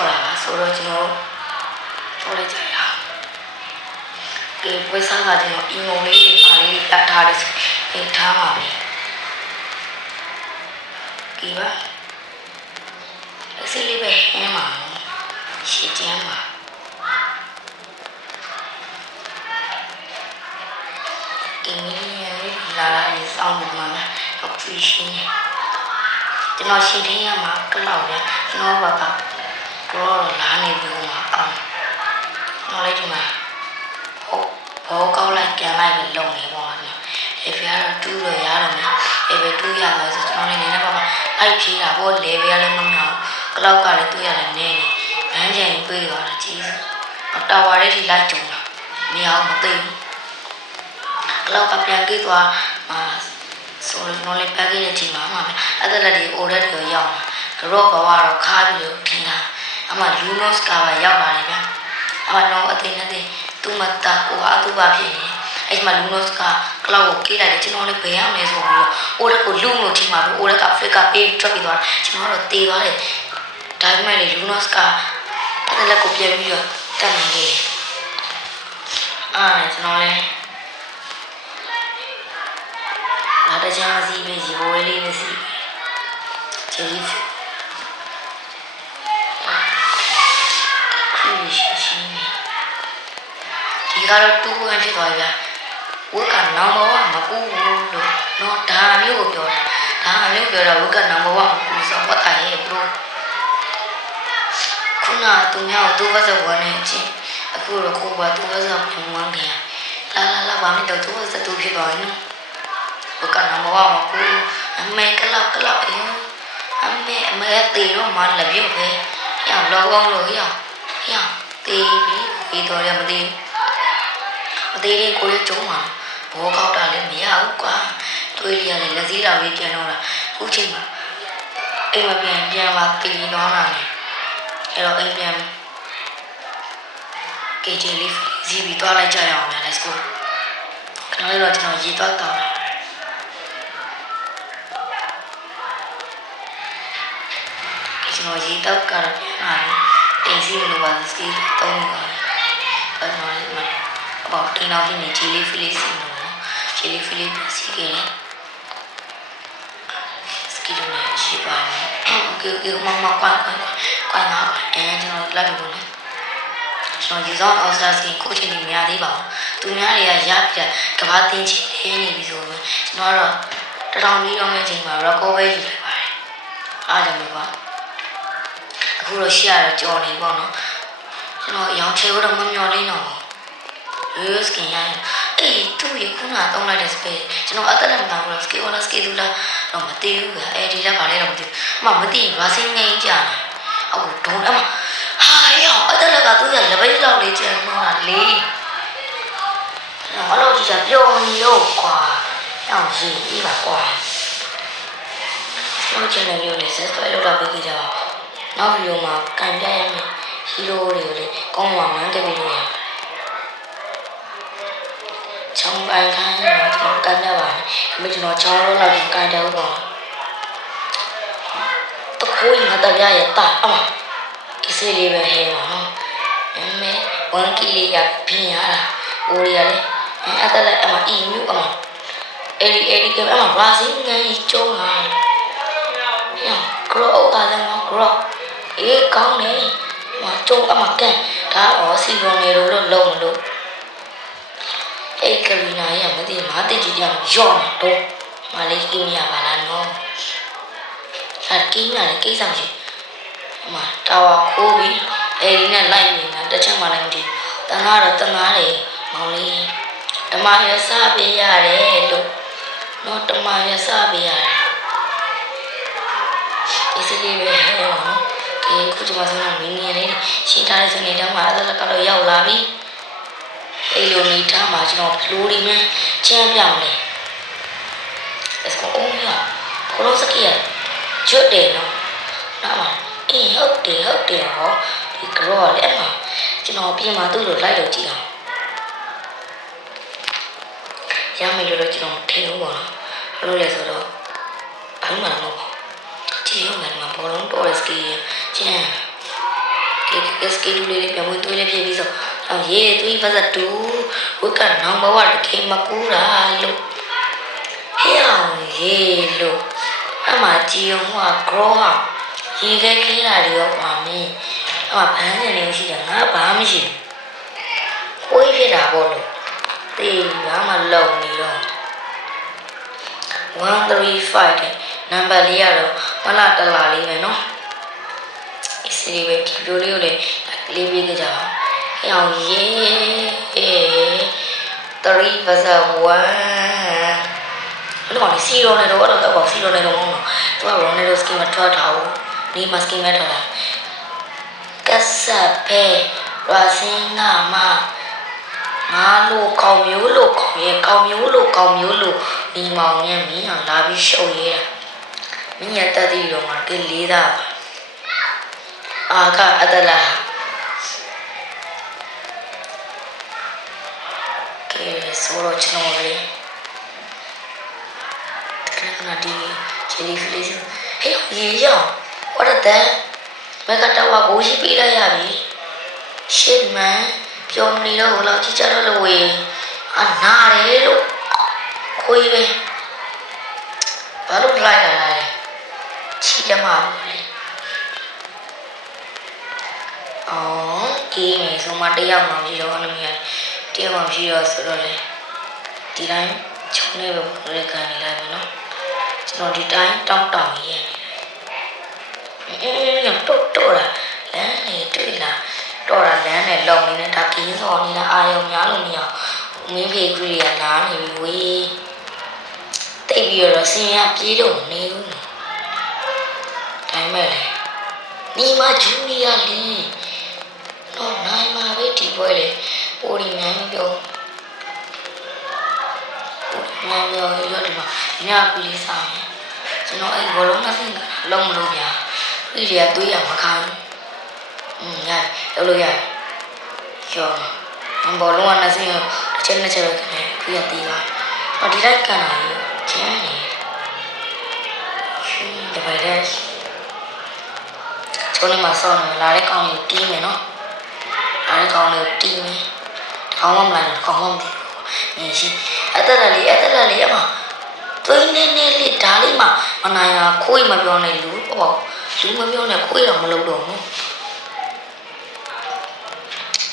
ခေါ်တာပါဆိုတော့ကျွန်တော်ပြောလိုက်ကြရအောင်ဒီပွဲစားကကျွန်တော်အင်္ဂုံလေးတွေပါလေးတတ်ထားတယ်ဆိုရင်ထားပါပြီဒီပါအစီလေးပဲဟင်းပါရှင်းကျန်းပါဒီမီလီယံလေးလာလာရေးဆောင်နေမှာတော့ဖြည့်ရှင်းနေကျွန်တော်ရှင်းထင်းရမှာကလောက်ရကျွန်တော်ဘာတော့လာနေပြီမှာအောင်တော့လိုက်ဒီမှာဟုတ်ဘောကောက်လိုက်ပြန်လိုက်ပြီးလုံနေပေါ့နော်ဒီဖျားတော့တူးလို့ရတယ်နော်ဒီပဲတူးရတော့ဆိုကျွန်တော်လည်းနည်းနည်းပါပါလိုက်ဖြေးတာပေါ့လေပဲလည်းမမြောက်ကလောက်ကလည်းတူးရလည်းနည်းနေဘန်းကျင်ပြေးသွားတာကြီးစုတာဝါလေးထိလိုက်ကြုံတာမရအောင်မသိဘူးကလောက်ကပြန်ပြေးသွားဆိုတော့လည်းပတ်ခဲ့တဲ့ချိန်မှာမှအဲ့ဒါလည်းဒီ order တွေရောက်လာတော့ဘဝတော့ခါပြီးလို့ထင်တာအမလူနော့စ်ကပါရောက်လာတယ်ဗျာအမတော့အတင်းနဲ့သူမတာကိုအတူပါဖြစ်နေအဲ့မှာလူနော့စ်ကကလောက်ကိုကေးလိုက်တယ်ကျွန်တော်လည်းဘယ်ရမလဲဆိုပြီးတော့ order ကိုလူလို့ချိန်မှာ order က Africa ပေးထွက်ပြီးသွားကျွန်တော်တော့တေးသွားတယ်ဒါပေမဲ့လူနော့စ်ကအဲ့ဒါကိုပြန်ပြီးတော့တတ်နိုင်တယ်ကျွန်တော်လည်းအားတချမ်းစီးပြီးရေပွဲလေးပဲစီးချီးဒီကတော့တူဝင်ဖြစ်သွားပြီဝက်ကနံပါတ်1မကူဘူးလို့တော့ဒါမျိုးကိုပြောတာဒါမျိုးပြောတာဝက်ကနံပါတ်1မကူဆိုတော့တာရဲ့ဘလို့ခုနသူများကိုသူ့ဘက်စဝင်နေချင်းအခုတော့ကိုပါသူ့ဘက်စပြန်ဝင်ခင်လာဘာမှတော့သူ့ဘက်စသူဖြစ်သွားရင်ဝက်ကနံပါတ်1မကူအမေကလောက်အရင်အမေတေတော့မှလည်းပြုတ်ပဲရအောင်လောကောင်းလို့ရတေးပြီးတော့လည်းမသေးအသေးလေးကိုလည်းကျုံးမှာဘောကောက်တာလည်းမရဘူးကွာတွေးရရတယ်လက်စည်းတော်လေးပြန်တော့တာအခုချိန်မှာအိမ်မပြန်ပါတည်သွားတာလေအဲ့တော့အိမ်ပြန်ကေဂျီလေးစီးပြီးသွားလိုက်ကြရအောင်များ let's go ခဏလေးတော့ကျွန်တော်ရေသွားတောင်းတာကျွန်တော်ရေတောက်ကတော့ပြန်လာတယ်တင်စီမလို့ပါစကီတုံးနေပါတယ်အဲ့တော့ပေါ့ဒီနောက်ဖြစ်နေဂျီလီဖီလီစီနော်ဂျီလီဖီလီစီကဲစကီဒနဲ့ရှိပါမယ်โอเคမမကွာနာကျွန်တော်လိုက်လို့လေကျွန်တော်ဒီဆောင်အော်စတရာစကင်ကိုချင်းနေမရသေးပါဘူးသူများတွေကရပြကဘာတင်ချင်နေပြီဆိုတော့ကျွန်တော်ကတော့တထောင်ပြီးတော့မယ့်ချိန်မှာ record ပဲယူလိုက်ပါတယ်အားကြောင့်ပါအခုတော့ရှေ့ရတော့ကြော်နေပေါ့နော်ကျွန်တော်ရောင်ချဲတော့မမျော်လင်းတော့ရိုးစကင်ရရင်အေးသူ့ရခုနတုံးလိုက်တဲ့စပယ်ကျွန်တော်အသက်လည်းမသားဘူးစကင်ဝလာစကင်လူလာတော့မသိဘူးကအဲဒီလည်းဗာလဲတော့မသိဘူးမသိဘာစင်းငိမ့်ကြတယ်အခုဒုံအမဟာရောအသက်လည်းကသူ့ရလက်ပိတ်လောက်လေးကျန်တော့လေဘာလို့ဒီကပြောနေရောကွာအောင်ရှိပြီပါကွာတော့ချင်တယ်လို့လေဆက်ဆွဲလို့တော့ပြီးကြပါနောက်ဗီဒီယိုမှာကန်ပြရမယ်ဟီရိုတွေကိုလေကောင်းမှမှန်းတယ်ပြီးလို့ချောင်းပိုင်းခိုင်းတော့ကျွန်တော်ကန်ပြပါတယ်အမေကျွန်တော်ချောင်းလုံးလောက်ကန်တယ်ဟုတ်ပါတခိုးရင်ငါတပြရဲ့တာအမဒီစေးလေးပဲဟဲပါနော်အမေ1ကီလီရပြင်းရတာအိုးရလေအဲ့ဒါလည်းအမအီမျိုးအမအဲ့ဒီကအမဘာစင်းငန်းကျုံးလာကရောတာလည်းမကရောအေးကောင်းနေမကျုံအမကန်ဒါအော်စီရုံနေလို့လုံးမလို့အဲ့ကရီနာရမသိမာတိကြီးကြောင်ရော့မှာတော့မလေးကင်းရပါလားနော်အဲ့ကင်းရတယ်ကိစ္စမရှိအမတာဝါခိုးပြီးအဲ့ဒီနဲ့လိုက်နေတာတစ်ချက်မှလည်းမကြည့်တနာတော့တနာတယ်မောင်လေးဓမ္မရစပေးရတယ်လို့နော်ဓမ္မရစပေးရတယ်ဒီစလေးပဲဟဲ့ပါနော်ဒီခုကျမဆုံးမင်းနေလေးရှင်းထားတဲ့စနေတောင်မှအဲ့ဒါကတော့ရောက်လာပြီအဲ့လိုနေထားမှာကျွန်တော်ဖလိုးလေးနဲ့ချမ်းပြောင်းလေ let's go အိုးရဘလို့စကီရကျွတ်တယ်နော်နားမှာအေးဟုတ်တယ်ဟောဒီကြောလေအမကျွန်တော်ပြင်မှာသူ့လိုလိုက်လို့ကြည့်အောင်ရမယ်လို့ကျွန်တော်ထင်လို့ပါဘလို့လဲဆိုတော့ဘာမှမဟုတ်ဘူးကြည့်ရုံနဲ့မှာဘောလုံးတော်စကီချမ်း schedule လေးပြန်ဝင်သွင်းလေးဖြစ်ပြီးဆိုအောင်ရေးသွေးပါစတူဝက်ကနောင်ဘဝတကယ်မကူတာလို့ဟဲ့အောင်ရေးလို့အမှကြည်ုံက grow ဟာရေခဲခဲတာတွေရောပါမင်းအမှဘန်းနေနေရှိတယ်ငါဘာမှမရှိဘူးကိုယ်ဖြစ်တာပေါ့လို့တေးဘာမှလုံနေတော့135တဲ့နံပါတ်လေးကတော့မလားတလာလေးပဲเนาะအစီလေးပဲဒီလိုလေးကိုလည်းလေးပေးကြအောင်ဟဲ့အောင်ရေး3 verse 1အဲ့တော့စီရိုနဲ့တော့တော့စီရိုနဲ့တော့မဟုတ်တော့သူက Ronaldo skin မထွက်ထားဘူးဒီမှာ skin မဲ့ထားတာကက်ဆက်ပဲရာစင်းနာမငါလို့ကောင်းမျိုးလို့ကောင်းရဲ့ကောင်းမျိုးလို့ကောင်းမျိုးလို့ဒီမောင်ရဲ့မင်းအောင်လာပြီးရှုပ်ရဲမင်းရဲ့တက်တီတော့ငါကလေးသားပါအာကအတလာကဲဆိုတော့ကျွန်တော်လေး那的这里飞的，嘿，一样，我的蛋，没看到我过去背了呀咪，是吗？表妹了，我老去家了喂，啊哪里了？可以呗，把路来了来，骑着马路嘞。哦，给没送嘛？这样嘛，就说那么样，这样嘛，就要说了嘞，既然从那个来看你来没喏。ကျွန်တော်ဒီတိုင်းတောင်းတောင်းရေးနေတော့လာလမ်းနေတွေ့လာတော့လာလမ်းနဲ့လုံနေနဲ့ဒါကင်းစော်နေတာအာယုံများလို့မရမင်းဖေကြီးရလာနေပြီဝေးတိတ်ပြီးတော့ဆင်းရပြေးတော့နေဘူးတိုင်းမဲ့လေနီမဂျူနီယာလီတော့နိုင်မှာပဲဒီပွဲလေပိုရီမြိုင်းပြောမပြောရတော့ဒီမှာညကူလေးစားမယ်ကျွန်တော်အဲ့ဘောလုံးနဲ့ဆင်းတာလုံးမလို့ဗျာဒီတွေကသွေးရမခံဘူးရတယ်လုပ်လို့ရတယ်ကျော်ဘောလုံးကနဲ့ဆင်းတစ်ချက်နဲ့ချက်ပဲခင်ဗျာပြီးရသေးပါဒီလိုက်ကန်လာရေကျန်းနေဒီဘက်လက်ကျွန်တော်မှစောင်းနေလာတဲ့ကောင်ကိုတီးမယ်နော်လာတဲ့ကောင်ကိုတီးမယ်ခေါင်းမမလိုက်ခေါင်းမမတီးနေရှိအတရလေးအမသွေးနေနေလေးဒါလေးမှမနိုင်ရခိုးမပြောနဲ့လူပေါ့လူမပြောနဲ့ခိုးတော့မလုပ်တော့ဘူး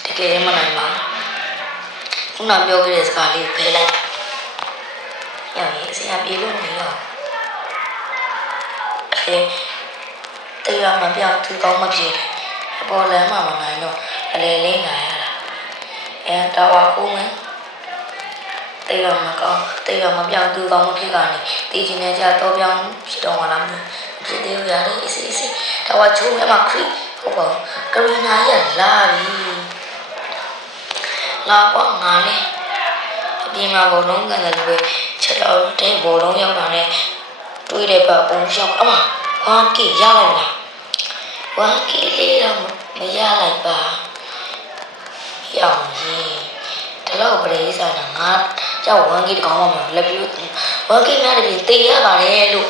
တကယ်မနိုင်ပါခုနပြောခဲ့တဲ့စကားလေးကိုဖယ်လိုက်ရရင်ဆရာပြေလို့မရတရားမပြောင်းသူကောင်းမဖြစ်အပေါ်လမ်းမှာမနိုင်တော့အလေလေးနိုင်ရတာတော်ကူမယ်တရားမကောင်းတရားမပြောင်းသူကောင်းမဖြစ်ကနေတည်ခြင်းနဲ့ကြတော့ပြောင်းဖြစ်တော့မှလားမဖြစ်သေးဘူးရတယ်အစီတော့ချိုးမြမှာခရီးဟုတ်ပါကရီနာရလာပြီလာပေါ့ငါလေးအပြင်မှာဘောလုံးကန်တယ်လို့ပဲချက်တော့တဲ့ဘောလုံးရောက်တာနဲ့တွေးတယ်ပေါ့ဘုံရောက်အမဝါကီရလိုက်လားဝါကီလေးတော့မရလိုက်ပါရောင်ကြီးဒါတော့ပရိသတ်ကငါကြောက်ဝမ်ကီတကောင်မှမလက်ပြီးဝမ်ကီများတည်းတေးရပါတယ်လို့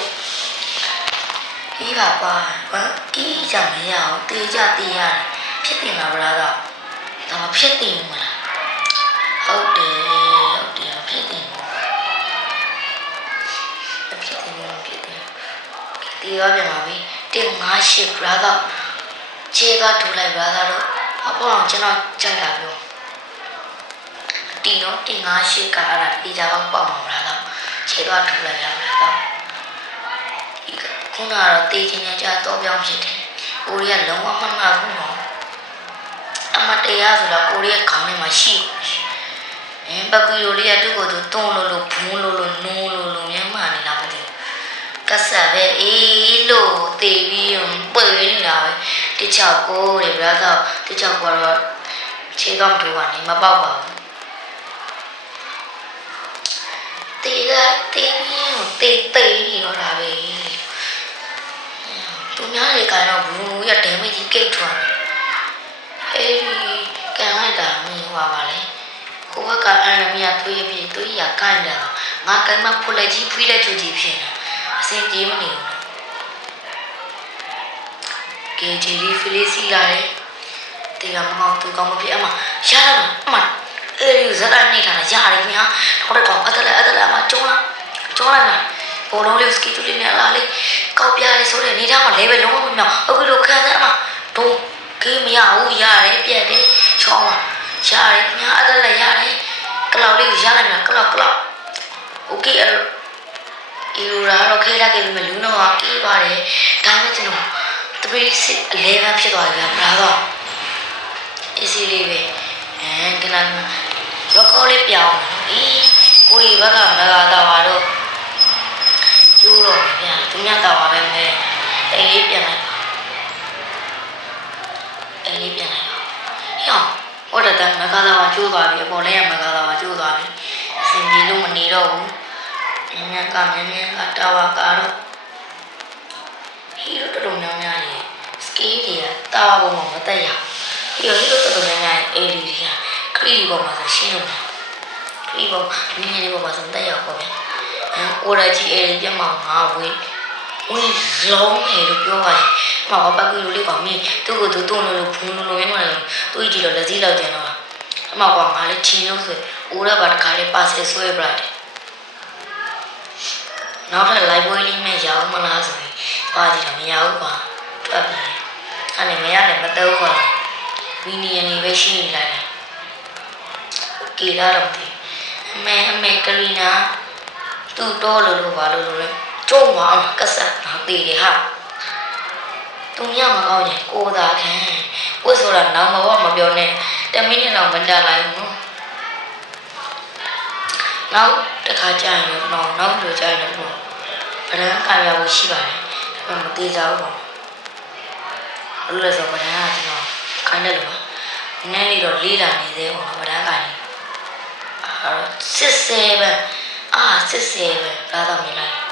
ပြီးပါပါဝမ်ကီကြောင့်မရအောင်တေးကြတေးရတယ်ဖြစ်တင်လားဗလားတော့ဒါမဖြစ်တင်ဘူးမလားဟုတ်တယ်ဖြစ်တင်တေးရပြန်ပါပြီ158 brother ခြေကထူလိုက် brother တော့အပေါ်အောင်ကျွန်တော်ကြိုက်တာပြောတီနော်158ကအဲ့ဒါတေးကြတော့ပေါ့မှာလားတော့ခြေတော့ထူလိုက်ရမှာတော့ခုနကတော့တေးချင်းနဲ့ကြာတော့ပြောင်းဖြစ်တယ်ကိုရီးယားလုံးဝမမှန်ဘူးနော်အမတရားဆိုတော့ကိုရီးယားခေါင်းထဲမှာရှိပကူရိုလေးကသူ့ကိုသူတွန်းလို့ဘုံလို့နုံးလို့မျက်မှန်နေတာမသိကဆပ်ပဲအေးလို့တေးပြီးပွေနေတာပဲတချောက်ကိုလေဘရာတော့တချောက်ကတော့ခြေတော့မထိုးပါနဲ့မပေါက်ပါဘူးတေးပြီးတေးနေတော့တာပဲသူများတွေကတော့ဘူးရဒဲမေးကြီးကိတ်ထွက်တယ်အဲဒီကန်လိုက်တာမင်းဟွာပါလေကိုကကအန်နမီယာသွေးပြီးသွေးရကိုင်းတာငါကမှဖုလိုက်ကြီးဖွေးလိုက်ချူကြီးဖြစ်နေအစင်ကြီးမနေဘူး ကဲဂျီလီဖီလီစီလာတယ် တေကမကောင်းသူကောင်းမဖြစ်အမရရအမအေးဇာတ်နေထားရတယ်ခင်ဗျာတော့တော့အတလဲအမကျုံးလိုက်မှာဘောလုံးလေးစကီတူလေးနဲ့လာလေးကောက်ပြရဲဆိုတဲ့နေသားမှာလဲပဲလုံးဝမမြောက်အခုလိုခံစားအမတော့ကေးမရဘူးရတယ်ပြက်တယ်ချောင်းပါရတယ်ခင်ဗျာအတလဲရတယ်ကလောက်လေးကိုရလိုက်မှာကလောက်โอเคအဲ့ဒီလိုတော့ခေးလာခဲ့ပြီမလူတော့ကေးပါတယ်ဒါမှကျွန်တော်3-6-11ဖြစ်သွားပြီဗျာဒါတော့ easy လေးပဲကနန်းရောကောလေးပြောင်းအေးကိုကြီးဘက်ကမကတော့ပါတော့ကျိုးတော့ဗျာသူများတော့ပါပဲမဲ့အိမ်လေးပြန်လိုက်ဟောဟောတဲ့မကတော့ကျိုးသွားပြီအပေါ်လေးကမကတော့ကျိုးသွားပြီအစင်ကြီးလုံးမနေတော့ဘူးမြင်းကတာဝါကတော့ဟီရိုတော်များများရေစကီးတွေကတာဝါပေါ်မှာမတက်ရဟီရိုတော်များများအေးဒီကခရီးပေါ်မှာရှင်းလို့ခရီးပေါ်မြင်းလေးပေါ်မှာတက်ရပေါ့ဗျာအိုရာကြီးအေးပြမငါဝေးလုံးနေလို့ပြောပါရင်မောင်ပတ်ကူလေးကမင်းသူ့ကိုသူ့လို့ဖုန်းလို့မင်းမလို့သူ့ကြည့်တော့လက်စည်းလောက်ကျန်တော့အမောင်ကငါလည်းချီလို့ဆိုအိုရာဘာတခါလေးပါဆယ်ဆွဲပြလိုက်နောက်ထပ် live ပွဲလေးနဲ့ရအောင်မလားဆိုရင်ပါကြည့်တော့မရဘူးကွာထွက်ပြီအဲ့နဲ့မရနဲ့မတော့ကွာမီနီယန်လေးပဲရှိနေလိုက်တယ်ကေလာတော့ဒီအမေကရီနာသူ့တော့လို့ပါလို့လဲကျုံပါအောင်ကဆတ်ငါတည်တယ်ဟာသူမြမကောင်းရင်ကိုသာခံဝတ်ဆိုတာနောက်မပြောနဲ့10မိနစ်လောက်မတက်လိုက်ဘူးနော်နောက်တစ်ခါကြာရင်တော့နောက်လိုကြာရင်တော့ဗရန်ကာရဖို့ရှိပါတယ်ဒါပေမဲ့မသေးကြဘူးပေါ့လို့လဲဆိုဗရန်ကကျွန်တော်ခိုင်းတယ်လို့ပါနည်းနည်းလေးတော့လေးလာနေသေးပေါ့ဗရန်ကိုင်းစစ်စေပဲလာတော့မြင်လိုက်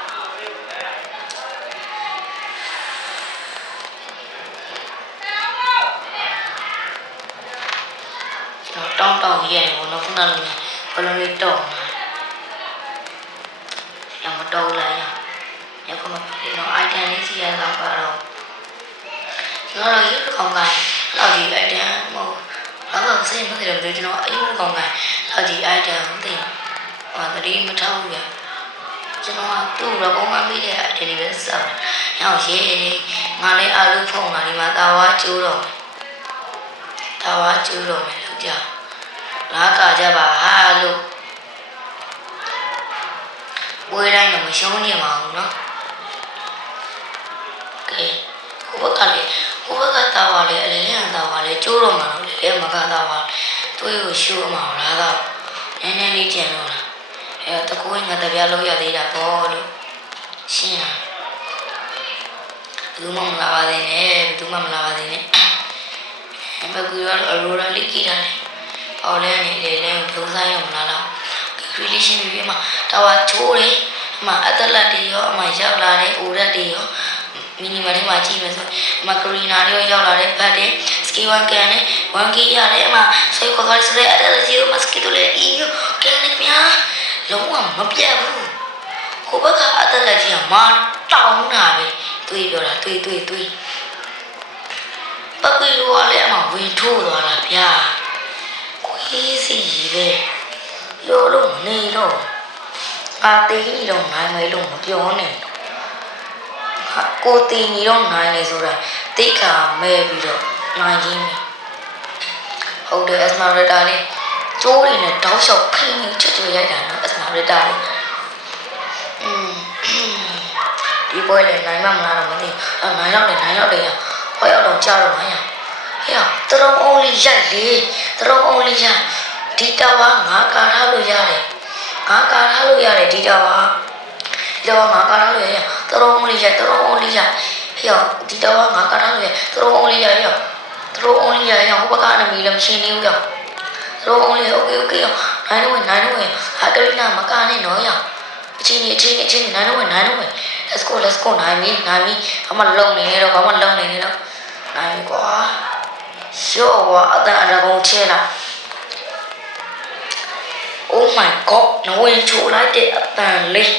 တောင်းရဲဘောနော်ခုနလိုဘလုံးလေးတောင်းရမတော်လိုက်ရခုနကတော့ item လေးစီရတော့ကတော့ကျွန်တော်ရုပ်ကောင်းကလောက်ဒီ item မဟုတ်တော့စိတ်မသိတော့ကျွန်တော်အရုပ်ကောင်းကလောက်ဒီ item သိဟာတတိမထောက်ဘူးကျွန်တော်ကသူ့တော့ကောင်းမှမိတဲ့ item လေးပဲစောက်ရောက်ရဲငါလည်းအလုပ်ဖုံးလာဒီမှာတာဝါကျိုးတော့မယ်လို့ကြာငါကကြပါဟာလို့ဝေးတိုင်းတော့မရှုံးနေမှာဘူးเนาะကဲဟိုဘက်ကတာဝါလေအလေးရတာဝါလေကျိုးတော့မှာလို့လေမကတော့ပါတွေးကိုရှိုးမှာလားတော့နည်းနည်းလေးကြံတော့လားတကူငါတပြားလို့ရသေးတာပေါ့လို့ရှင်းတာဘူးမမလာပါသေးနဲ့ဘကူရောအရိုရာလေးကြည့်တာလေအော်လဲနေလေဘုံဆိုင်ရောမလား relation တွေမှာတာဝါချိုးတယ်အမအသက်လက်တွေရောအမရောက်လာတဲ့အိုရက်တွေရောမီနီမလေးမှာကြည့်မယ်ဆိုအမကရီနာတွေရောက်လာတဲ့ဘတ်တွေစကီဝန်ကန်နဲ့ဝန်ကီရတယ်အမဆွေခေါ်ခေါ်ဆိုတဲ့အတက်ကြီးမစကီတို့လေအီယိုကန်နေမြာလုံးဝမပြတ်ဘူးဟိုဘက်ကအတက်လက်ကြီးကမတောင်းတာပဲတွေးပြောတာတွေးပကီလိုကလည်းအမဝင်ထိုးသွားတာဗျာခွေးစီပဲပြောလို့မနေတော့အာတေးကြီးတော့နိုင်မယ်လို့မပြောနဲ့ကိုတေးကြီးတော့နိုင်လေဆိုတာတိတ်ခါမဲပြီးတော့နိုင်ရင်းပြီဟုတ်တယ်အစမာရတာလေးကျိုးတွေနဲ့တောက်လျှောက်ဖိနေချွတ်ရိုက်တာနော်အစမာရတာလေးဒီပွဲလေနိုင်မလားတော့မသိနိုင်တော့တယ်ရဟောရောက်တော့ကြားတော့နိုင်ရဟဲ့တရုံအောင်လေးရိုက်လေဒီတာဝါငါကာထားလို့ရတယ်ဒီတာဝါငါကာထားလို့ရတရုံအောင်လေးရိုက်ဟဲ့ဒီတာဝါငါကာထားလို့ရတရုံအောင်လေးရိုက်ဟိုဘက်ကအနမီလည်းမရှိနေဘူးရောတရုံအောင်လေးโอเคနိုင်တော့ဟာကလေးနာမကာနဲ့နော်ရအချင်းနိုင်တော့ let's go နိုင်ပြီဘာမှလုံနေနေတော့နိုင်ကွာရော့ကွာအတန်အရကုန်ချဲလာOh my god နဝင်ချိုလိုက်တဲ့အတန်လေး